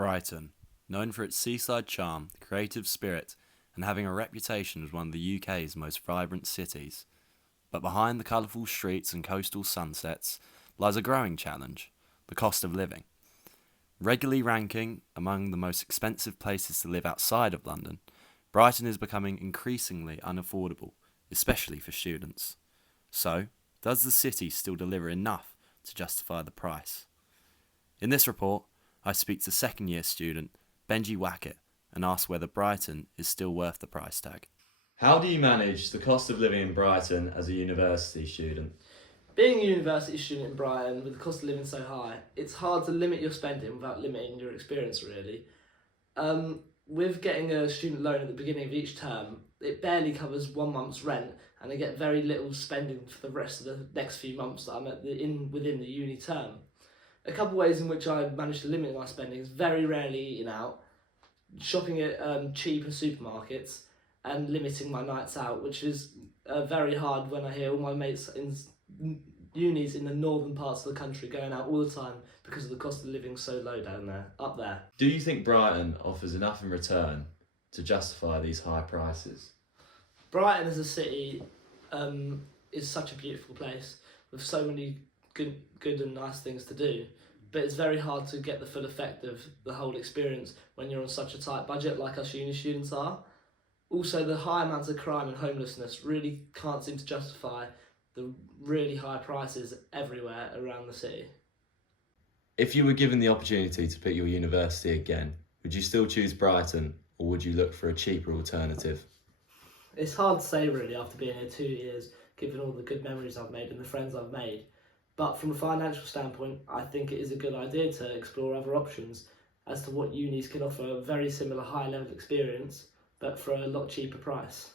Brighton, known for its seaside charm, creative spirit, and having a reputation as one of the UK's most vibrant cities. But behind the colourful streets and coastal sunsets lies a growing challenge: the cost of living. Regularly ranking among the most expensive places to live outside of London, Brighton is becoming increasingly unaffordable, especially for students. So, does the city still deliver enough to justify the price? In this report, I speak to second-year student Benji Wackett and ask whether Brighton is still worth the price tag. How do you manage the cost of living in Brighton as a university student? Being a university student in Brighton, with the cost of living so high, it's hard to limit your spending without limiting your experience, really. With getting a student loan at the beginning of each term, it barely covers 1 month's rent, and I get very little spending for the rest of the next few months that I'm within the uni term. A couple of ways in which I managed to limit my spending is very rarely eating out, shopping at cheaper supermarkets, and limiting my nights out, which is very hard when I hear all my mates in unis in the northern parts of the country going out all the time because of the cost of living so low up there. Do you think Brighton offers enough in return to justify these high prices? Brighton as a city is such a beautiful place with so many good and nice things to do, but it's very hard to get the full effect of the whole experience when you're on such a tight budget like us uni students are. Also, the high amounts of crime and homelessness really can't seem to justify the really high prices everywhere around the city. If you were given the opportunity to pick your university again, would you still choose Brighton, or would you look for a cheaper alternative? It's hard to say really after being here 2 years, given all the good memories I've made and the friends I've made. But from a financial standpoint, I think it is a good idea to explore other options as to what unis can offer a very similar high level experience, but for a lot cheaper price.